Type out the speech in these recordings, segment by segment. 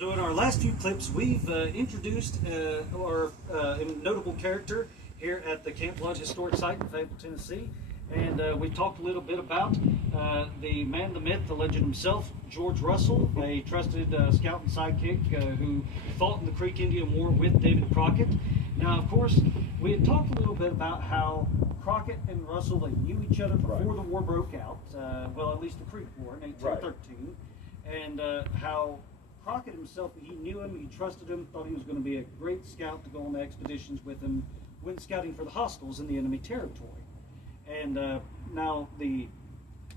So in our last few clips, we've introduced our notable character here at the Camp Blount Historic Site in Fayetteville, Tennessee. And we've talked a little bit about the man, the myth, the legend himself, George Russell, a trusted scout and sidekick who fought in the Creek Indian War with David Crockett. Now, of course, we had talked a little bit about how Crockett and Russell, they knew each other before the war broke out, well, at least the Creek War in 1813, and how Crockett himself, he knew him, he trusted him, thought he was going to be a great scout to go on the expeditions with him when scouting for the hostiles in the enemy territory. And now the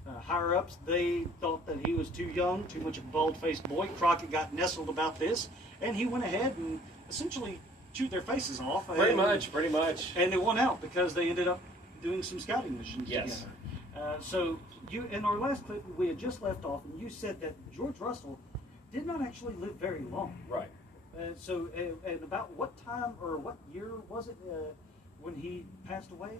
higher-ups, they thought that he was too young, too much of a bald-faced boy. Crockett got nestled about this, and he went ahead and essentially chewed their faces off. Pretty much. And they won out because they ended up doing some scouting missions Yes. together. So you, in our last clip, we had just left off, and you said that George Russell did not actually live very long. Right. So, and about what time or what year was it when he passed away?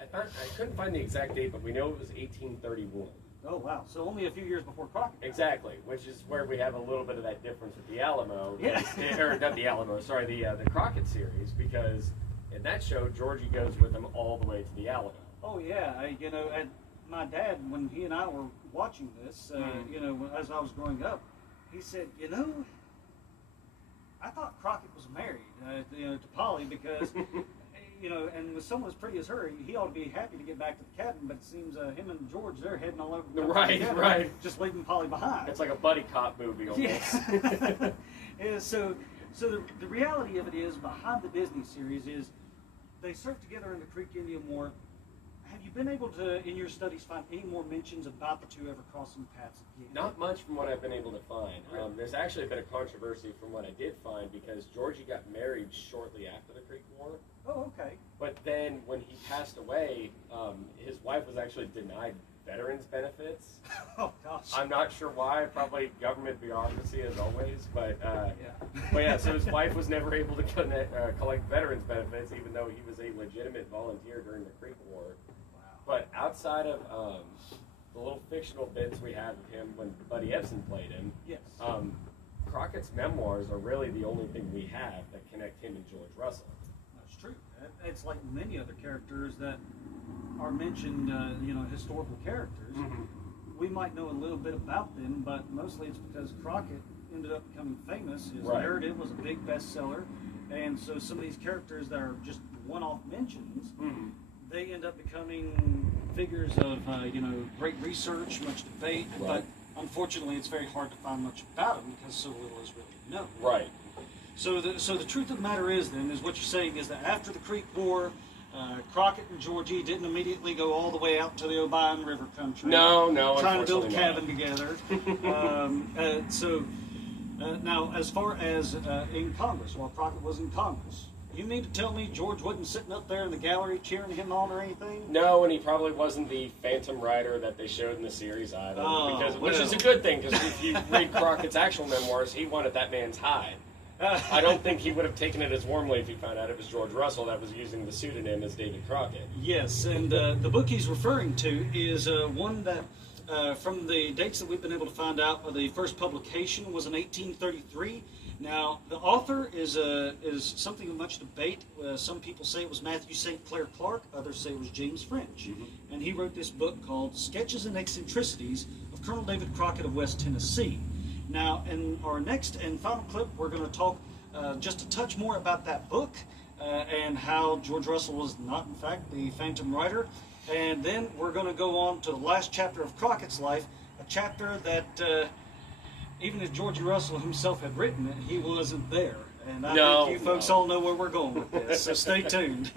I couldn't find the exact date, but we know it was 1831. Oh, wow. So only a few years before Crockett. Exactly, which is where we have a little bit of that difference with the Alamo. Yeah. Or not the Alamo, sorry, the Crockett series, because in that show, Georgie goes with him all the way to the Alamo. Oh, yeah. And my dad, when he and I were watching this, as I was growing up, he said, I thought Crockett was married, to Polly because, and with someone as pretty as her, he ought to be happy to get back to the cabin, but it seems him and George, they're heading all over the country together, right. just leaving Polly behind. It's like a buddy cop movie almost. Yeah. Yeah, so the reality of it is, behind the Disney series is, they served together in the Creek Indian War. Have you been able to, in your studies, find any more mentions about the two ever crossing paths again? Not much from what I've been able to find. Really? There's actually been a controversy from what I did find because Georgie got married shortly after the Creek War. Oh, okay. But then when he passed away, his wife was actually denied veterans benefits. Oh, gosh. I'm not sure why, probably government bureaucracy as always, but so his wife was never able to collect veterans benefits even though he was a legitimate volunteer during the Creek War. But outside of the little fictional bits we have of him when Buddy Ebsen played him, Yes. Crockett's memoirs are really the only thing we have that connect him and George Russell. That's true. It's like many other characters that are mentioned, historical characters. Mm-hmm. We might know a little bit about them, but mostly it's because Crockett ended up becoming famous. His Right. narrative was a big bestseller, and so some of these characters that are just one-off mentions, Mm-hmm. they end up becoming figures of, great research, much debate, Right. but unfortunately it's very hard to find much about them because so little is really known. Right. So the truth of the matter is what you're saying is that after the Creek War, Crockett and Georgie didn't immediately go all the way out to the Obion River country. No, trying to build a unfortunately cabin together. Now, as far as in Congress, while Crockett was in Congress, you mean to tell me George wasn't sitting up there in the gallery cheering him on or anything? No, and he probably wasn't the Phantom Rider that they showed in the series either. Oh, which is a good thing, because if you read Crockett's actual memoirs, he wanted that man's hide. I don't think he would have taken it as warmly if he found out it was George Russell that was using the pseudonym as David Crockett. Yes, and the book he's referring to is one that, from the dates that we've been able to find out, the first publication was in 1833. Now, the author is something of much debate. Some people say it was Matthew St. Clair Clark, others say it was James French. Mm-hmm. And he wrote this book called Sketches and Eccentricities of Colonel David Crockett of West Tennessee. Now, in our next and final clip, we're going to talk just a touch more about that book and how George Russell was not, in fact, the Phantom Rider. And then we're going to go on to the last chapter of Crockett's life, a chapter that... even if Georgie Russell himself had written it, he wasn't there. And I think you folks all know where we're going with this, so stay tuned.